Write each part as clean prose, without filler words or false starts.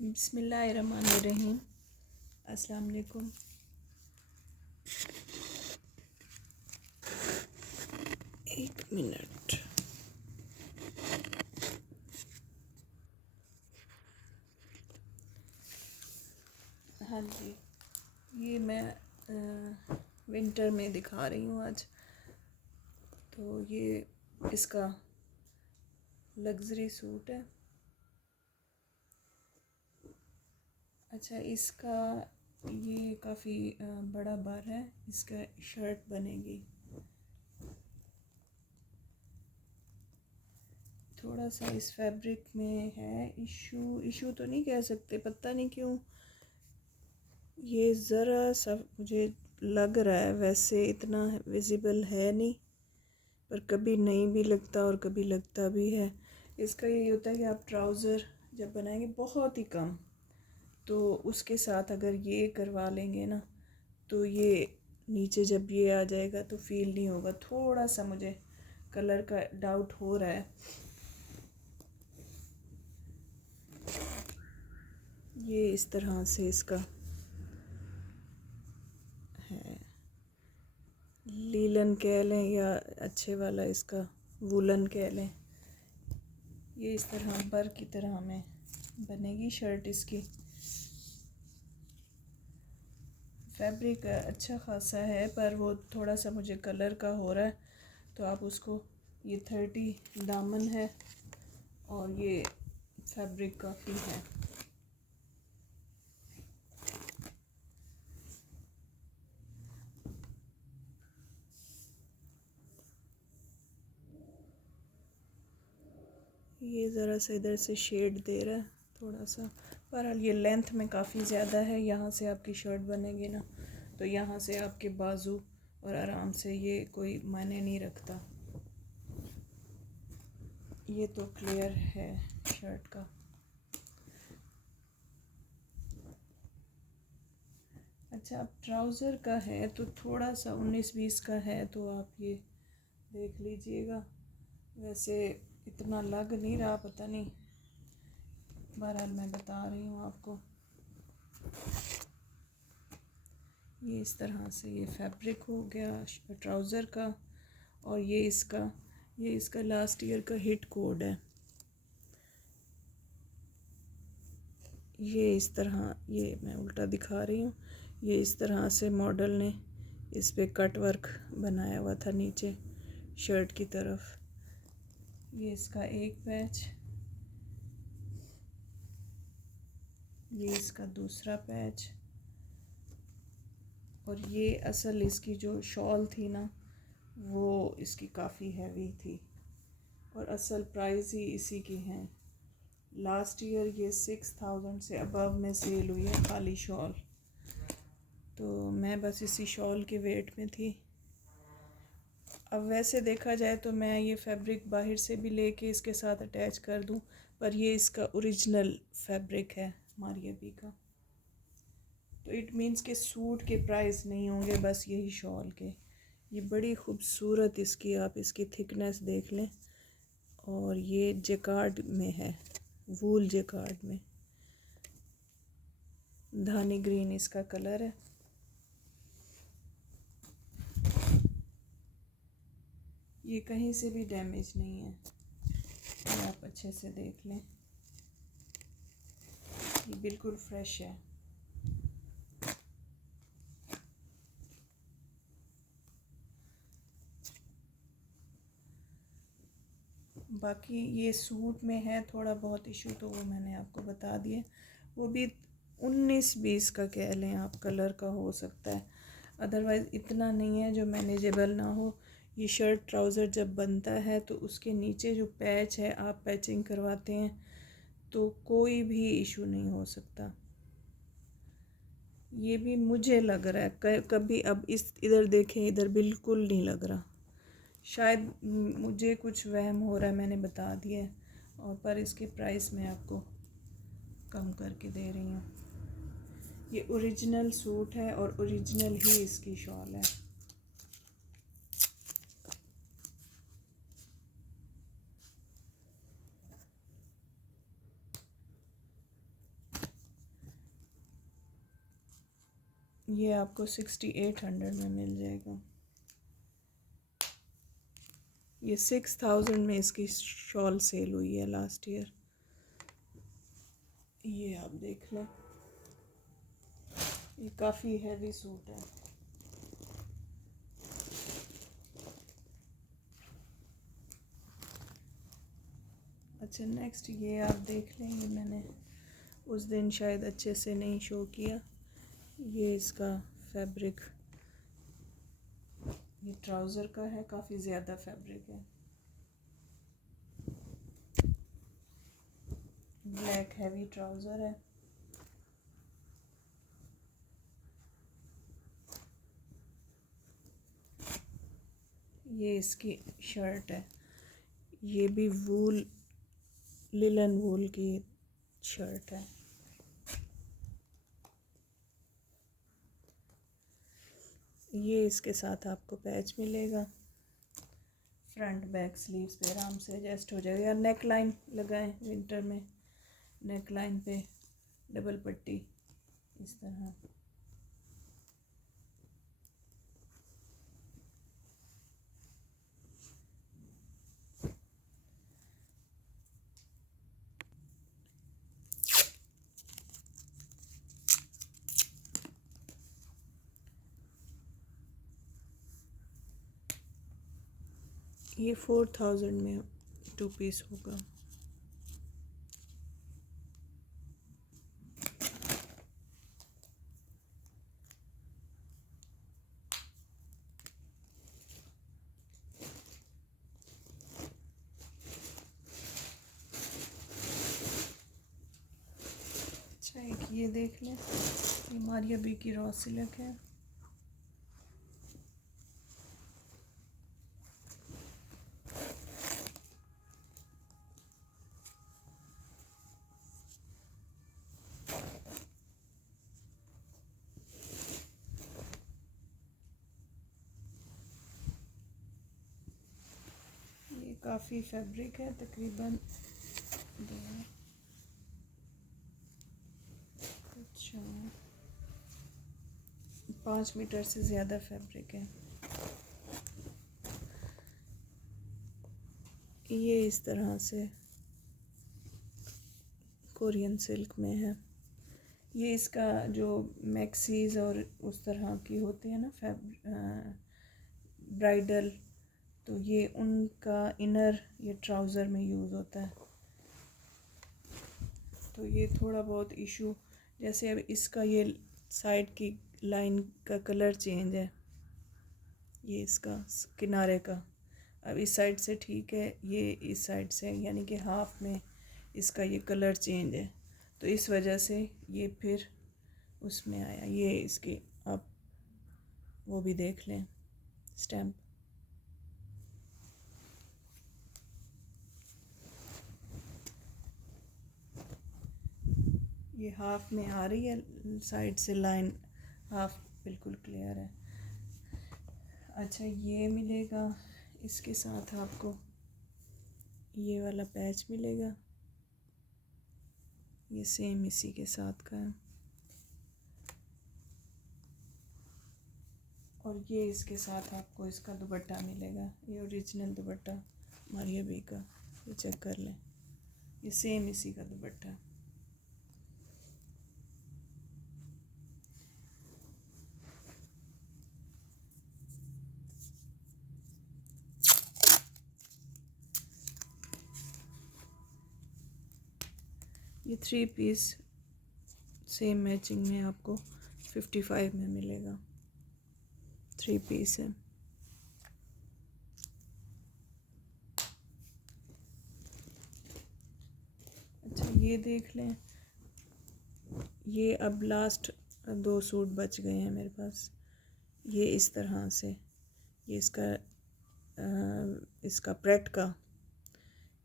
बिस्मिल्लाहिर्रहमानिर्रहीम। अस्सलाम वालेकुम। एक मिनट। हाँ जी, ये मैं विंटर में दिखा रही हूँ आज। तो ये इसका लग्ज़री सूट है। अच्छा, इसका ये काफ़ी बड़ा बार है, इसका शर्ट बनेगी। थोड़ा सा इस फैब्रिक में है इशू तो नहीं कह सकते, पता नहीं क्यों ये ज़रा सा मुझे लग रहा है, वैसे इतना विजिबल है नहीं, पर कभी नहीं भी लगता और कभी लगता भी है। इसका ये होता है कि आप ट्राउज़र जब बनाएंगे बहुत ही कम, तो उसके साथ अगर ये करवा लेंगे ना, तो ये नीचे जब ये आ जाएगा तो फील नहीं होगा। थोड़ा सा मुझे कलर का डाउट हो रहा है। ये इस तरह से इसका है, लीलन कह लें या अच्छे वाला इसका वूलन कह लें। ये इस तरह बर की तरह में बनेगी शर्ट। इसकी फैब्रिक अच्छा खासा है, पर वो थोड़ा सा मुझे कलर का हो रहा है, तो आप उसको, ये 30 दामन है और ये फैब्रिक काफ़ी है। ये ज़रा सा इधर से शेड दे रहा है थोड़ा सा। बहरहाल ये लेंथ में काफ़ी ज़्यादा है। यहाँ से आपकी शर्ट बनेगी ना, तो यहाँ से आपके बाजू और आराम से, ये कोई मायने नहीं रखता। ये तो क्लियर है शर्ट का। अच्छा, अब ट्राउज़र का है तो थोड़ा सा 19-20 का है, तो आप ये देख लीजिएगा। वैसे इतना लग नहीं रहा, पता नहीं, बहरहाल मैं बता रही हूँ आपको। ये इस तरह से ये फैब्रिक हो गया ट्राउज़र का। और ये इसका लास्ट ईयर का हिट कोड है। ये इस तरह, ये मैं उल्टा दिखा रही हूँ। ये इस तरह से मॉडल ने इस पे कट वर्क बनाया हुआ था नीचे शर्ट की तरफ। ये इसका एक पैच, ये इसका दूसरा पैच, और ये असल इसकी जो शॉल थी ना, वो इसकी काफ़ी हैवी थी और असल प्राइस ही इसी की हैं। लास्ट ईयर ये 6000 से अबव में सेल हुई है खाली शॉल। तो मैं बस इसी शॉल के वेट में थी। अब वैसे देखा जाए तो मैं ये फैब्रिक बाहर से भी लेके इसके साथ अटैच कर दूं, पर ये इसका ओरिजिनल फैब्रिक है मारियाबी का। तो इट मीन्स के सूट के प्राइस नहीं होंगे, बस यही शॉल के। ये बड़ी खूबसूरत इसकी, आप इसकी थिकनेस देख लें। और ये जेकार्ड में है, वूल जेकार्ड में, धानी ग्रीन इसका कलर है। ये कहीं से भी डैमेज नहीं है, ये आप अच्छे से देख लें, ये बिल्कुल फ्रेश है। बाकी ये सूट में है थोड़ा बहुत इशू, तो वो मैंने आपको बता दिए। वो भी 19-20 का कह लें आप, कलर का हो सकता है, अदरवाइज़ इतना नहीं है जो मैनेजेबल ना हो। ये शर्ट ट्राउज़र जब बनता है तो उसके नीचे जो पैच है, आप पैचिंग करवाते हैं तो कोई भी इशू नहीं हो सकता। ये भी मुझे लग रहा है कभी, अब इस इधर देखें, इधर बिल्कुल नहीं लग रहा। शायद मुझे कुछ वहम हो रहा है, मैंने बता दिया है, और पर इसके प्राइस मैं आपको कम करके दे रही हूँ। ये ओरिजिनल सूट है और ओरिजिनल ही इसकी शॉल है। ये आपको 6800 में मिल जाएगा। ये 6000 में इसकी शॉल सेल हुई है लास्ट ईयर। ये आप देख लें, ये काफ़ी हैवी सूट है। अच्छा नेक्स्ट ये आप देख लें, ये मैंने उस दिन शायद अच्छे से नहीं शो किया। ये इसका फैब्रिक, ये ट्राउज़र का है, काफ़ी ज़्यादा फैब्रिक है। ब्लैक हैवी ट्राउज़र है। ये इसकी शर्ट है, ये भी वूल, लिलन वूल की शर्ट है। ये इसके साथ आपको पैच मिलेगा, फ्रंट बैक स्लीव्स पे आराम से एडजस्ट हो जाएगा। या नेक लाइन लगाएं विंटर में, नेक लाइन पे डबल पट्टी इस तरह। ये 4000 में 2 पीस होगा। अच्छा एक ये देख लें, ये मारिया बी की रॉ सिल्क है। ये काफ़ी फैब्रिक है, तकरीबन अच्छा 5 मीटर से ज़्यादा फैब्रिक है। ये इस तरह से कोरियन सिल्क में है। ये इसका जो मैक्सीज और उस तरह की होती है ना ब्राइडल, तो ये उनका इनर ये ट्राउज़र में यूज़ होता है। तो ये थोड़ा बहुत इशू, जैसे अब इसका ये साइड की लाइन का कलर चेंज है, ये इसका किनारे का, अब इस साइड से ठीक है, ये इस साइड से यानी कि हाफ में इसका ये कलर चेंज है, तो इस वजह से ये फिर उसमें आया। ये इसके आप वो भी देख लें स्टैम्प। ये हाफ में आ रही है साइड से लाइन, हाफ बिल्कुल क्लियर है। अच्छा ये मिलेगा इसके साथ आपको, ये वाला पैच मिलेगा, ये सेम इसी के साथ का है। और ये इसके साथ आपको इसका दुपट्टा मिलेगा, ये ओरिजिनल दुपट्टा मारिया बी का, ये चेक कर लें, ये सेम इसी का दुपट्टा। ये 3 पीस सेम मैचिंग में आपको 55 में मिलेगा, 3 पीस है। अच्छा ये देख लें, ये अब लास्ट 2 सूट बच गए हैं मेरे पास। ये इस तरह से, ये इसका प्रेट का,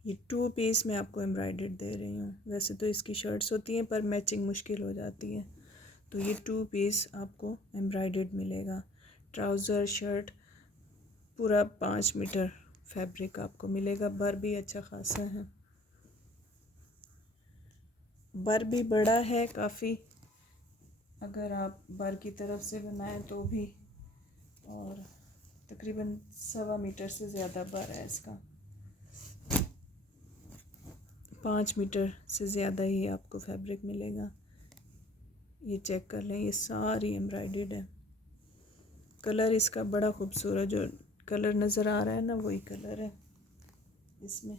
ये 2 पीस मैं आपको एम्ब्रॉयडर्ड दे रही हूँ। वैसे तो इसकी शर्ट्स होती हैं पर मैचिंग मुश्किल हो जाती है, तो ये 2 पीस आपको एम्ब्रॉयडर्ड मिलेगा। ट्राउज़र शर्ट पूरा 5 मीटर फैब्रिक आपको मिलेगा। बर भी अच्छा खासा है, बर भी बड़ा है काफ़ी, अगर आप बर की तरफ से बनाएं तो भी, और तकरीबन 1.25 मीटर से ज़्यादा बर है इसका, 5 मीटर से ज़्यादा ही आपको फैब्रिक मिलेगा। ये चेक कर लें, ये सारी एम्ब्रॉयडर्ड है। कलर इसका बड़ा खूबसूरत, जो कलर नज़र आ रहा है ना वही कलर है इसमें।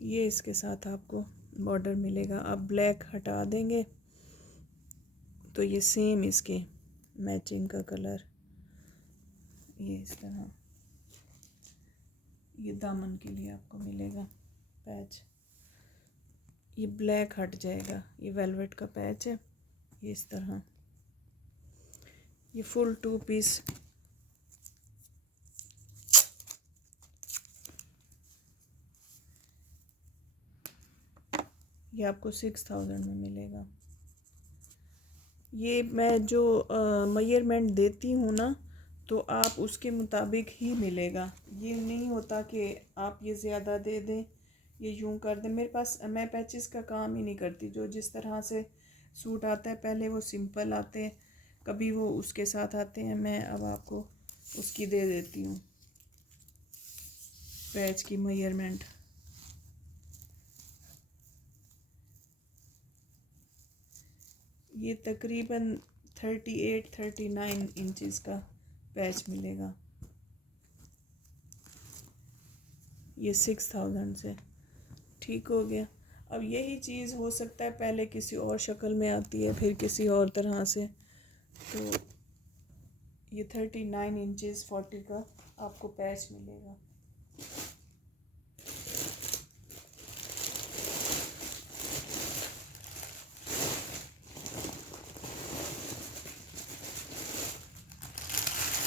ये इसके साथ आपको बॉर्डर मिलेगा। अब ब्लैक हटा देंगे तो ये सेम इसके मैचिंग का कलर, ये इस तरह ये दामन के लिए आपको मिलेगा पैच। ये ब्लैक हट जाएगा, ये वेलवेट का पैच है, ये इस तरह। ये फुल 2 पीस ये आपको 6000 में मिलेगा। ये मैं जो मेजरमेंट देती हूँ ना, तो आप उसके मुताबिक ही मिलेगा। ये नहीं होता कि आप ये ज़्यादा दे दें, ये यूं कर दें। मेरे पास, मैं पैचेस का काम ही नहीं करती। जो जिस तरह से सूट आता है, पहले वो सिंपल आते हैं, कभी वो उसके साथ आते हैं, मैं अब आपको उसकी दे देती हूँ पैच की मेजरमेंट। ये तकरीबन 38-39 इंचज़ का पैच मिलेगा। ये 6000 से ठीक हो गया। अब यही चीज़ हो सकता है पहले किसी और शक्ल में आती है, फिर किसी और तरह से। तो ये 39 इंचज़ 40 का आपको पैच मिलेगा।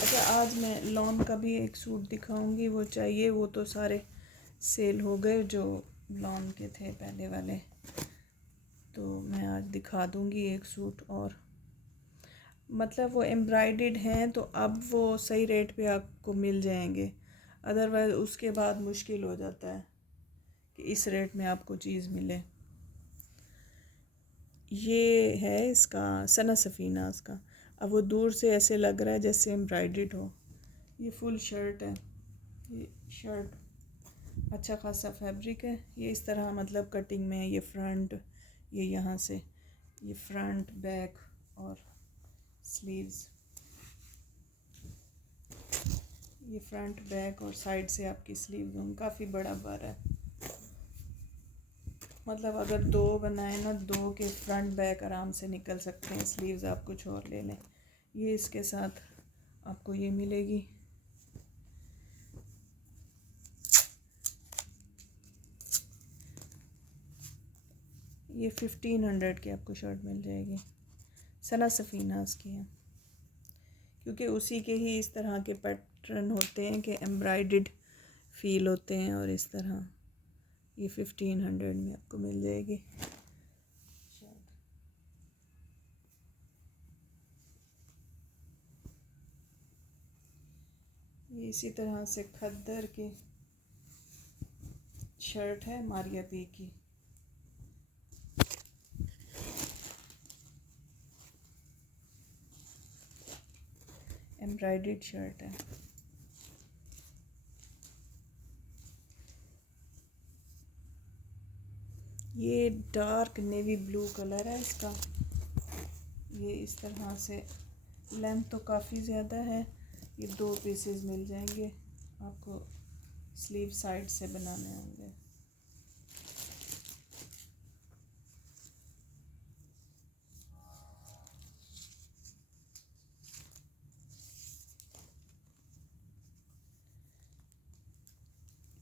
अच्छा, आज मैं लॉन का भी एक सूट दिखाऊंगी, वो चाहिए। वो तो सारे सेल हो गए जो लॉन के थे पहले वाले, तो मैं आज दिखा दूंगी एक सूट। और मतलब वो एम्ब्रॉयडर्ड हैं, तो अब वो सही रेट पे आपको मिल जाएंगे। अदरवाइज़ उसके बाद मुश्किल हो जाता है कि इस रेट में आपको चीज़ मिले। ये है इसका सना सफ़ीना इसका। अब वो दूर से ऐसे लग रहा है जैसे एम्ब्रॉयडर्ड हो। ये फुल शर्ट है। ये शर्ट अच्छा खासा फैब्रिक है। ये इस तरह मतलब कटिंग में है। ये फ्रंट, ये यहाँ से, ये फ्रंट, बैक और स्लीव्स। ये फ्रंट, बैक और साइड से आपकी स्लीव्स होंगी। काफ़ी बड़ा बर है, मतलब अगर 2 बनाए ना, 2 के फ्रंट बैक आराम से निकल सकते हैं। स्लीव्स आप कुछ और ले लें। ये इसके साथ आपको ये मिलेगी। ये 1500 की आपको शर्ट मिल जाएगी। सना सफ़ीना इसकी है, क्योंकि उसी के ही इस तरह के पैटर्न होते हैं कि एम्ब्रॉयडर्ड फील होते हैं। और इस तरह ये 1500 में आपको मिल जाएगी। ये इसी तरह से खद्दर की शर्ट है, मारिया पी की। एम्ब्रॉयडर्ड शर्ट है। ये डार्क नेवी ब्लू कलर है इसका। ये इस तरह से, लेंथ तो काफ़ी ज़्यादा है। ये 2 पीसेस मिल जाएंगे आपको, स्लीव साइड से बनाने होंगे।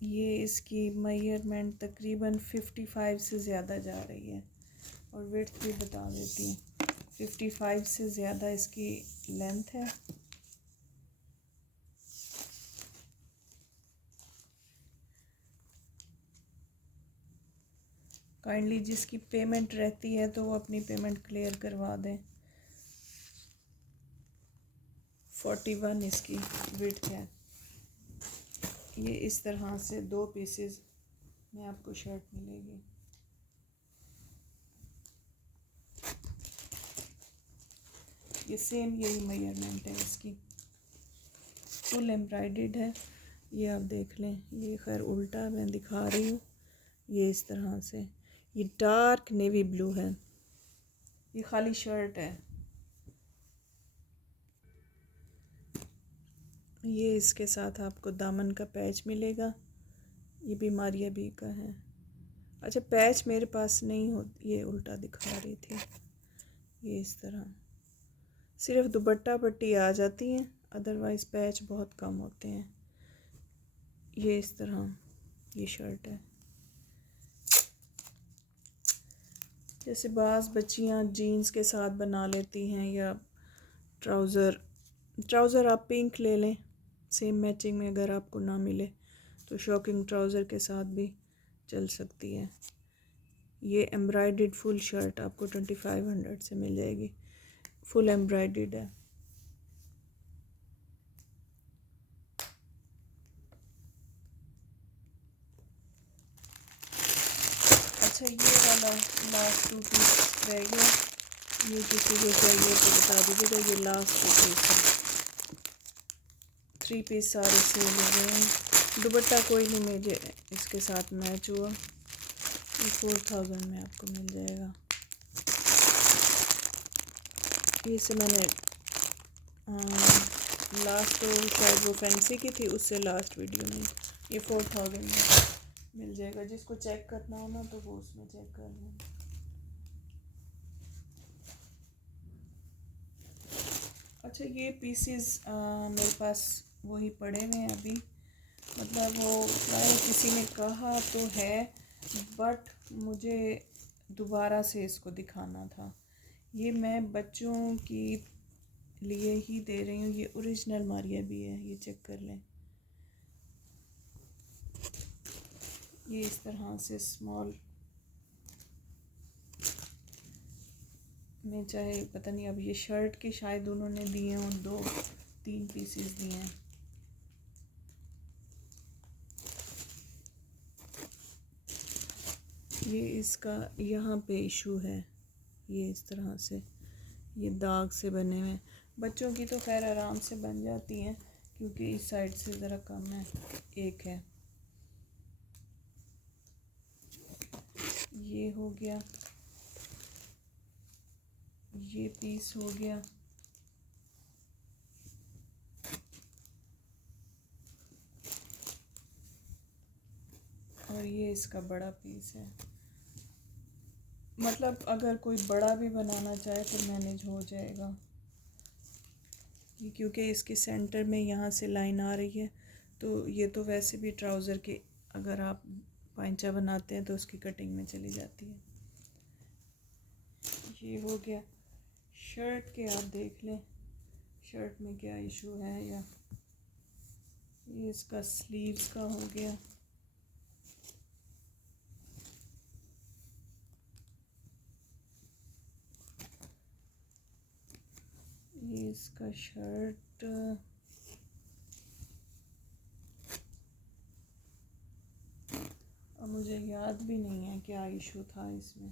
ये इसकी मेजरमेंट तकरीबन 55 से ज़्यादा जा रही है। और विड्थ भी बता देती हूँ, 55 से ज़्यादा इसकी लेंथ है। काइंडली जिसकी पेमेंट रहती है तो वो अपनी पेमेंट क्लियर करवा दें। 41 इसकी विड्थ है। ये इस तरह से 2 पीसेस में आपको शर्ट मिलेगी। ये सेम यही मेजरमेंट है इसकी, फुल एम्ब्रॉयडर्ड है। ये आप देख लें, ये खैर उल्टा मैं दिखा रही हूँ। ये इस तरह से, ये डार्क नेवी ब्लू है। ये खाली शर्ट है। ये इसके साथ आपको दामन का पैच मिलेगा। ये भी मारिया बी का है। अच्छा, पैच मेरे पास नहीं हो, ये उल्टा दिखा रही थी। ये इस तरह सिर्फ दुपट्टा पट्टी आ जाती है, अदरवाइज़ पैच बहुत कम होते हैं। ये इस तरह ये शर्ट है। जैसे बाज़ बच्चियाँ जीन्स के साथ बना लेती हैं, या ट्राउज़र आप पिंक ले लें, सेम मैचिंग में अगर आपको ना मिले तो शॉकिंग ट्राउज़र के साथ भी चल सकती है। ये एम्ब्रॉयडर्ड फुल शर्ट आपको 2500 से मिल जाएगी, फुल एम्ब्रॉयडर्ड है। अच्छा, ये वाला लास्ट 2 पीस रह गया। ये किसी को चाहिए तो बता दीजिएगा, ये लास्ट 2 पीस है। 3 पीस सारे सेल हो गए हैं। दुपट्टा कोई नहीं मुझे इसके साथ मैच हुआ। ये 4000 में आपको मिल जाएगा। ये से मैंने लास्ट तो शायद वो फैंसी की थी, उससे लास्ट वीडियो में। ये 4000 में मिल जाएगा। जिसको चेक करना हो ना तो वो उसमें चेक कर लें। अच्छा, ये पीसेस मेरे पास वही पड़े हुए हैं अभी। मतलब वो किसी ने कहा तो है, बट मुझे दोबारा से इसको दिखाना था। ये मैं बच्चों की लिए ही दे रही हूँ। ये ओरिजिनल मारिया भी है, ये चेक कर लें। ये इस तरह से स्मॉल में, चाहे पता नहीं अब ये शर्ट के शायद उन्होंने दिए हैं, 2-3 पीसेस दिए हैं। ये इसका यहाँ पे इशू है, ये इस तरह से ये दाग से बने हुए। बच्चों की तो खैर आराम से बन जाती हैं, क्योंकि इस साइड से ज़रा कम है, एक है। ये हो गया, ये पीस हो गया। और ये इसका बड़ा पीस है। मतलब अगर कोई बड़ा भी बनाना चाहे तो मैनेज हो जाएगा, क्योंकि इसके सेंटर में यहाँ से लाइन आ रही है। तो ये तो वैसे भी ट्राउज़र के अगर आप पांचा बनाते हैं तो उसकी कटिंग में चली जाती है। ये हो गया। शर्ट के आप देख लें, शर्ट में क्या इशू है। या ये इसका स्लीव्स का हो गया। ये इसका शर्ट अब मुझे याद भी नहीं है क्या इशू था इसमें।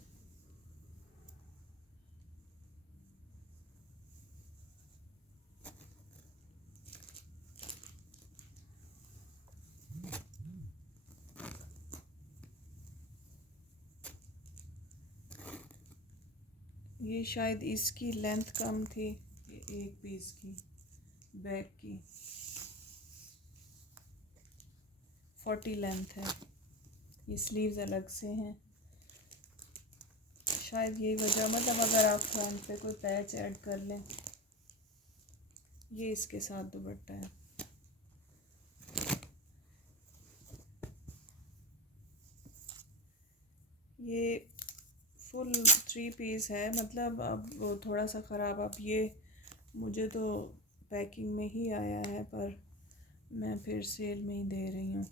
ये शायद इसकी लेंथ कम थी, एक पीस की बैक की 40 लेंथ है। ये स्लीव्स अलग से हैं, शायद यही वजह। मतलब अगर आप फ्रंट पे कोई पैच ऐड कर लें। ये इसके साथ दुपट्टा है। ये फुल 3 पीस है। मतलब अब वो थोड़ा सा ख़राब, अब ये मुझे तो पैकिंग में ही आया है, पर मैं फिर सेल में ही दे रही हूँ।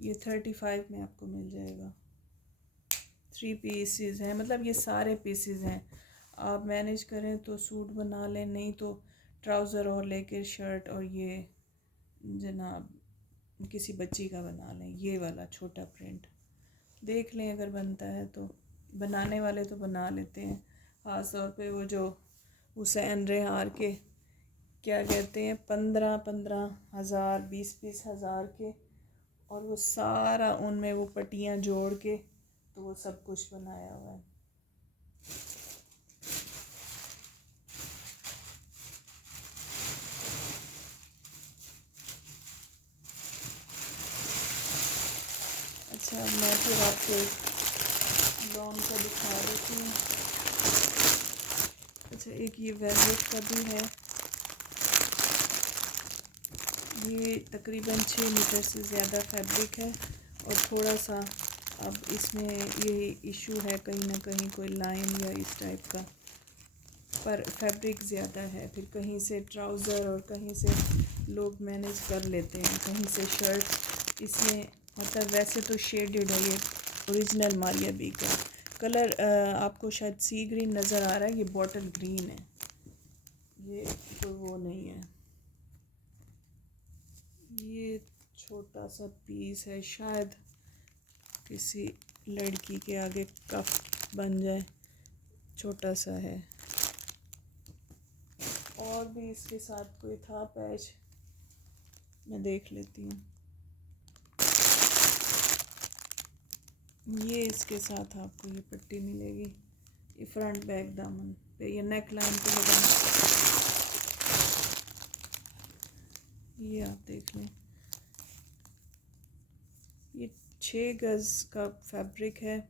ये 35 में आपको मिल जाएगा। 3 पीसेस हैं, मतलब ये सारे पीसेस हैं। आप मैनेज करें तो सूट बना लें, नहीं तो ट्राउज़र और लेकर शर्ट और ये जनाब किसी बच्ची का बना लें, ये वाला छोटा प्रिंट देख लें अगर बनता है तो। बनाने वाले तो बना लेते हैं, ख़ास तौर पे वो जो हुसैन रेहार के क्या कहते हैं 15,000 20,000 के, और वो सारा उनमें वो पट्टियाँ जोड़ के तो वो सब कुछ बनाया हुआ है। अच्छा, मैं फिर आपको लॉन का दिखा देती हूँ। अच्छा, एक ये वेलवेट का भी है, ये तकरीबन 6 मीटर से ज़्यादा फैब्रिक है, और थोड़ा सा अब इसमें ये इशू है कहीं ना कहीं कोई लाइन या इस टाइप का, पर फैब्रिक ज़्यादा है, फिर कहीं से ट्राउज़र और कहीं से लोग मैनेज कर लेते हैं, कहीं से शर्ट। इसमें मतलब वैसे तो शेडेड है, ये ओरिजिनल मारिया बी का कलर आपको शायद सी ग्रीन नज़र आ रहा है, ये बॉटल ग्रीन है, ये कोई वो नहीं है। ये छोटा सा पीस है, शायद किसी लड़की के आगे कफ बन जाए, छोटा सा है। और भी इसके साथ कोई था पैच, मैं देख लेती हूँ। ये इसके साथ आपको ये पट्टी मिलेगी, ये फ्रंट बैक दामन पे, ये नेक लाइन पे लगाना, ये आप देख लें। ये 6 गज का फैब्रिक है।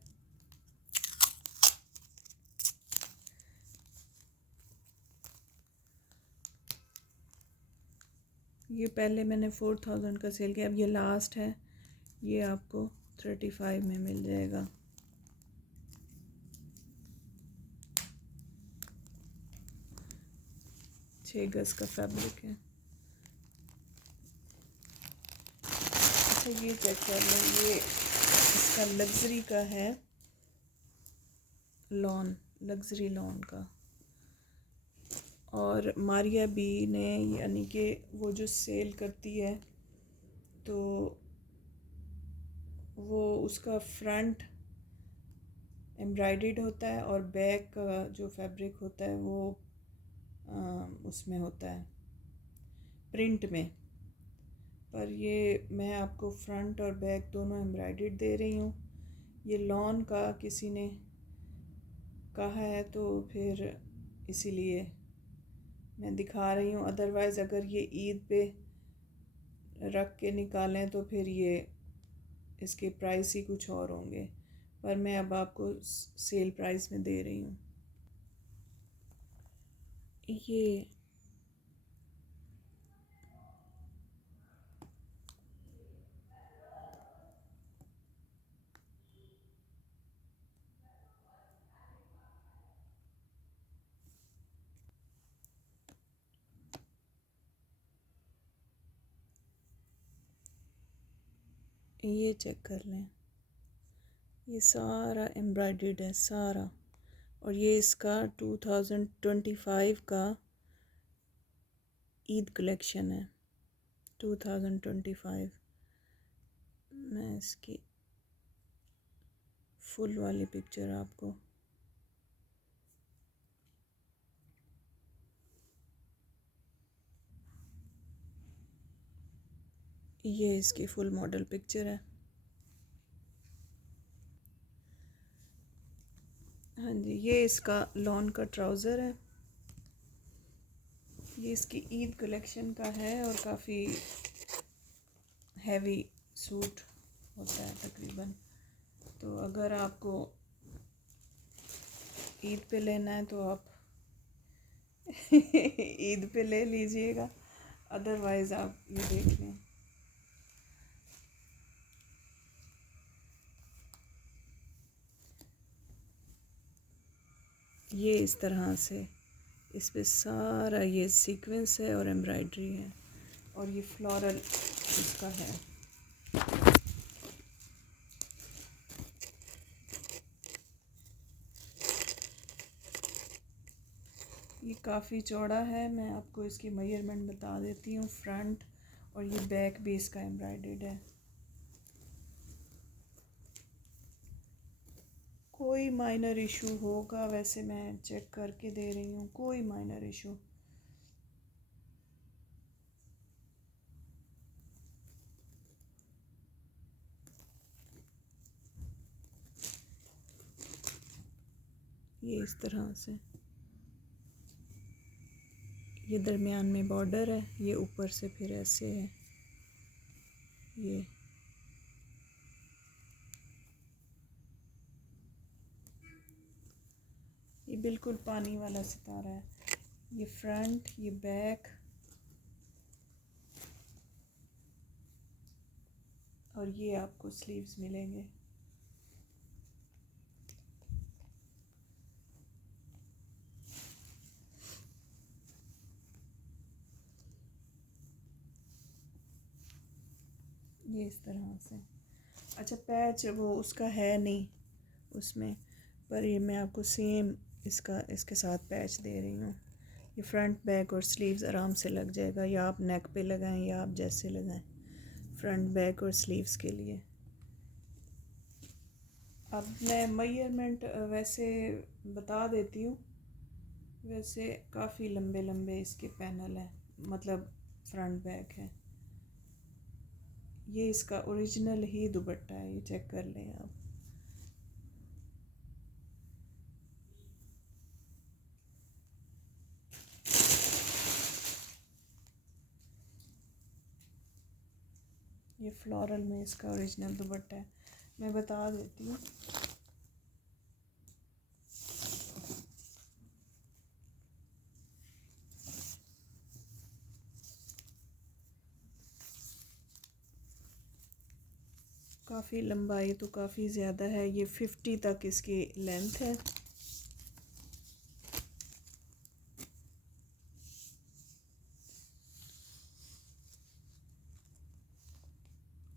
ये पहले मैंने 4000 का सेल किया, अब ये लास्ट है, ये आपको 35 में मिल जाएगा। छः गज का फैब्रिक है। अच्छा, ये चेक कर लें, ये इसका लग्जरी का है, लॉन, लग्जरी लॉन का। और मारिया बी ने यानी कि वो जो सेल करती है तो वो उसका फ्रंट एम्ब्रॉयडर्ड होता है और बैक का जो फैब्रिक होता है वो उसमें होता है प्रिंट में। पर ये मैं आपको फ्रंट और बैक दोनों एम्ब्रॉयडर्ड दे रही हूँ। ये लॉन का किसी ने कहा है तो फिर इसीलिए मैं दिखा रही हूँ, अदरवाइज़ अगर ये ईद पे रख के निकालें तो फिर ये इसके प्राइस ही कुछ और होंगे, पर मैं अब आपको सेल प्राइस में दे रही हूँ। ये चेक कर लें, ये सारा एम्ब्रॉयडर्ड है सारा, और ये इसका 2025 का ईद कलेक्शन है, 2025। मैं इसकी फुल वाली पिक्चर आपको, ये इसकी फुल मॉडल पिक्चर है। हाँ जी, ये इसका लॉन का ट्राउज़र है, ये इसकी ईद कलेक्शन का है, और काफ़ी हैवी सूट होता है तकरीबन। तो अगर आपको ईद पे लेना है तो आप ईद पे ले लीजिएगा, अदरवाइज़ आप ये देख लें। ये इस तरह से इस पे सारा ये सीक्वेंस है और एम्ब्रॉयडरी है, और ये फ्लोरल इसका है। ये काफ़ी चौड़ा है, मैं आपको इसकी मेजरमेंट बता देती हूँ। फ्रंट और ये बैक भी इसका एम्ब्रॉयडर्ड है। कोई माइनर इशू होगा, वैसे मैं चेक करके दे रही हूँ, कोई माइनर इशू। ये इस तरह से, ये दरमियान में बॉर्डर है, ये ऊपर से फिर ऐसे है। ये बिल्कुल पानी वाला सितारा है। ये फ्रंट, ये बैक और ये आपको स्लीव्स मिलेंगे। ये इस तरह से। अच्छा, पैच वो उसका है नहीं उसमें, पर ये मैं आपको सेम इसके साथ पैच दे रही हूँ। ये फ्रंट, बैक और स्लीव्स आराम से लग जाएगा, या आप नेक पे लगाएं या आप जैसे लगाएं, फ्रंट, बैक और स्लीव्स के लिए। अब मैं मेजरमेंट वैसे बता देती हूँ। वैसे काफ़ी लंबे लंबे इसके पैनल हैं, मतलब फ्रंट बैक है। ये इसका ओरिजिनल ही दुपट्टा है, ये चेक कर लें आप। ये फ्लोरल में इसका ओरिजिनल दुपट्टा है, मैं बता देती हूँ। काफ़ी लंबाई तो काफ़ी ज़्यादा है, ये 50 तक इसकी लेंथ है।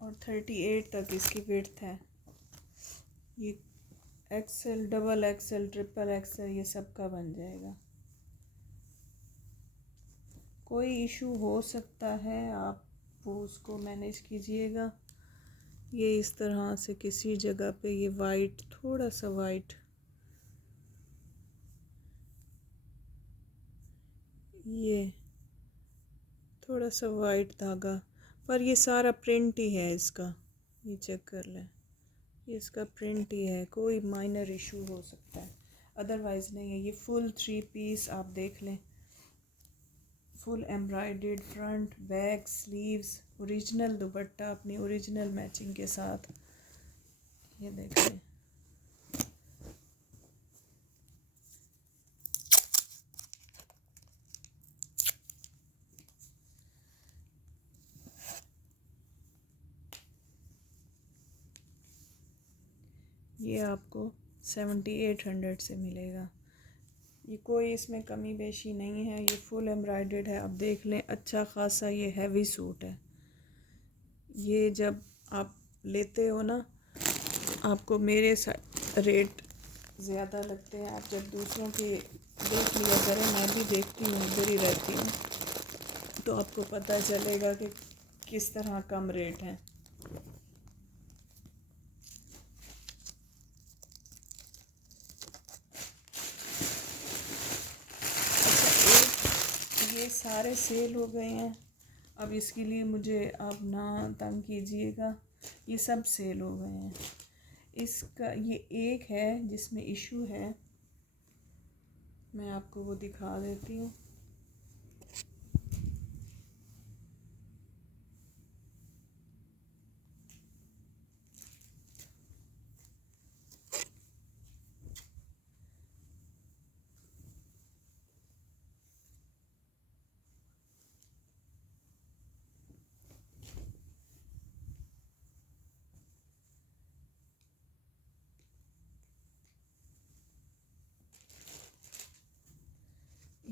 और 38 तक इसकी विड्थ है। ये XL, double XL, triple XL ये सब का बन जाएगा। कोई इशू हो सकता है, आप वो उसको मैनेज कीजिएगा। ये इस तरह से किसी जगह पे ये वाइट, थोड़ा सा वाइट, ये थोड़ा सा वाइट धागा, पर ये सारा प्रिंट ही है इसका, ये चेक कर लें, ये इसका प्रिंट ही है। कोई माइनर इशू हो सकता है, अदरवाइज़ नहीं है। ये फुल 3 पीस आप देख लें, full embroidered, front, back, sleeves, original दुपट्टा अपनी ओरिजिनल मैचिंग के साथ। ये देख लें। ये आपको 7800 से मिलेगा। ये कोई इसमें कमी बेशी नहीं है, ये फुल एम्ब्रॉयडर्ड है। आप देख लें, अच्छा खासा ये हैवी सूट है। ये जब आप लेते हो ना, आपको मेरे रेट ज़्यादा लगते हैं। आप जब दूसरों के देख लिया करें, मैं भी देखती हूँ, इधर ही रहती हूँ, तो आपको पता चलेगा कि किस तरह कम रेट हैं। ये सारे सेल हो गए हैं, अब इसके लिए मुझे आप ना तंग कीजिएगा, ये सब सेल हो गए हैं। इसका ये एक है जिसमें इशू है, मैं आपको वो दिखा देती हूँ।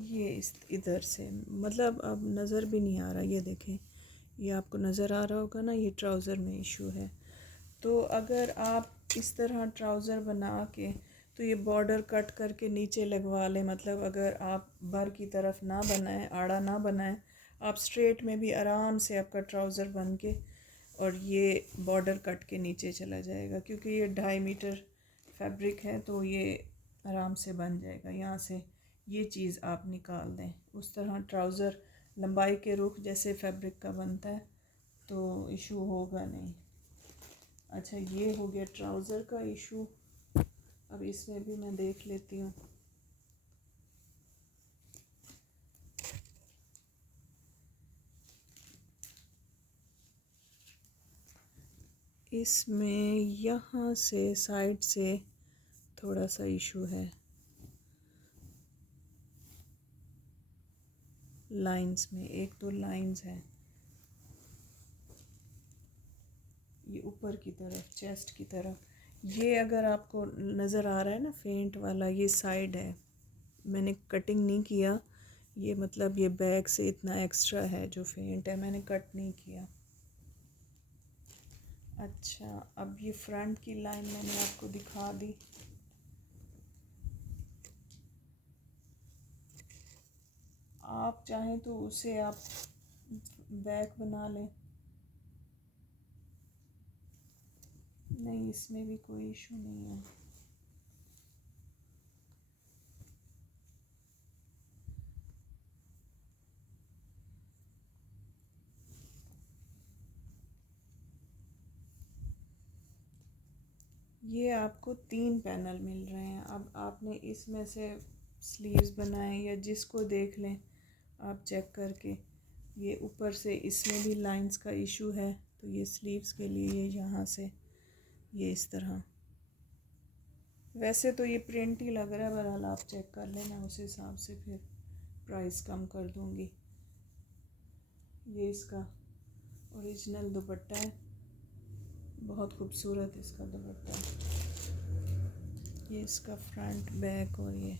ये इस इधर से, मतलब अब नज़र भी नहीं आ रहा, ये देखें, ये आपको नज़र आ रहा होगा ना, ये ट्राउज़र में इशू है। तो अगर आप इस तरह ट्राउज़र बना के, तो ये बॉर्डर कट करके नीचे लगवा लें, मतलब अगर आप बाहर की तरफ ना बनाएं, आड़ा ना बनाएं, आप स्ट्रेट में भी आराम से आपका ट्राउज़र बन के और ये बॉर्डर कट के नीचे चला जाएगा, क्योंकि ये 2.5 मीटर फैब्रिक है तो ये आराम से बन जाएगा। यहाँ से ये चीज़ आप निकाल दें, उस तरह ट्राउज़र लंबाई के रुख जैसे फैब्रिक का बनता है तो इशू होगा नहीं। अच्छा, ये हो गया ट्राउज़र का इशू। अब इसमें भी मैं देख लेती हूँ। इसमें यहाँ से साइड से थोड़ा सा इशू है, लाइंस में एक दो लाइंस हैं, ये ऊपर की तरफ चेस्ट की तरफ। ये अगर आपको नज़र आ रहा है ना फेंट वाला, ये साइड है, मैंने कटिंग नहीं किया, ये मतलब ये बैक से इतना एक्स्ट्रा है जो फेंट है, मैंने कट नहीं किया। अच्छा, अब ये फ्रंट की लाइन मैंने आपको दिखा दी। आप चाहें तो उसे आप बैक बना लें, नहीं इसमें भी कोई इशू नहीं है। ये आपको 3 पैनल मिल रहे हैं। अब आपने इसमें से स्लीव्स बनाए या जिसको देख लें आप चेक करके, ये ऊपर से इसमें भी लाइंस का इशू है तो ये स्लीव्स के लिए ये यहाँ से ये इस तरह, वैसे तो ये प्रिंट ही लग रहा है, बहरहाल आप चेक कर लेना, उस हिसाब से फिर प्राइस कम कर दूँगी। ये इसका ओरिजिनल दुपट्टा है, बहुत खूबसूरत इसका दुपट्टा है। ये इसका फ्रंट बैक और ये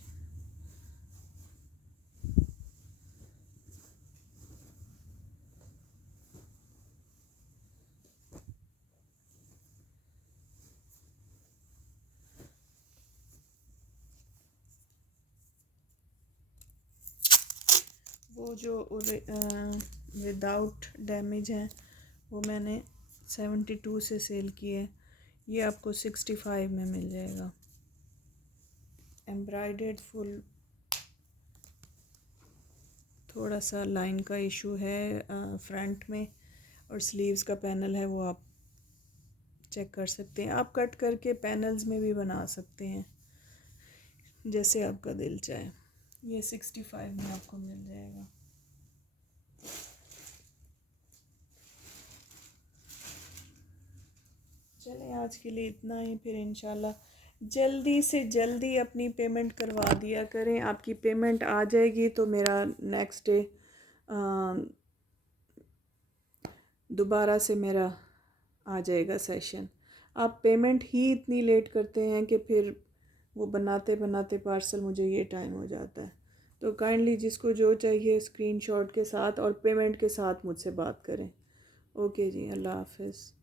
वो जो विदाउट डैमेज है वो मैंने 72 से सेल किए, ये आपको 65 में मिल जाएगा। एम्ब्रॉयडर्ड फुल, थोड़ा सा लाइन का इशू है फ्रंट में, और स्लीव्स का पैनल है वो आप चेक कर सकते हैं। आप कट करके पैनल्स में भी बना सकते हैं, जैसे आपका दिल चाहे। ये 65 में आपको मिल जाएगा। चलें, आज के लिए इतना ही, फिर इंशाल्लाह जल्दी से जल्दी अपनी पेमेंट करवा दिया करें। आपकी पेमेंट आ जाएगी तो मेरा नेक्स्ट डे दोबारा से मेरा आ जाएगा सेशन। आप पेमेंट ही इतनी लेट करते हैं कि फिर वो बनाते बनाते पार्सल मुझे ये टाइम हो जाता है। तो काइंडली जिसको जो चाहिए स्क्रीनशॉट के साथ और पेमेंट के साथ मुझसे बात करें। ओके जी, अल्लाह हाफ़िज़।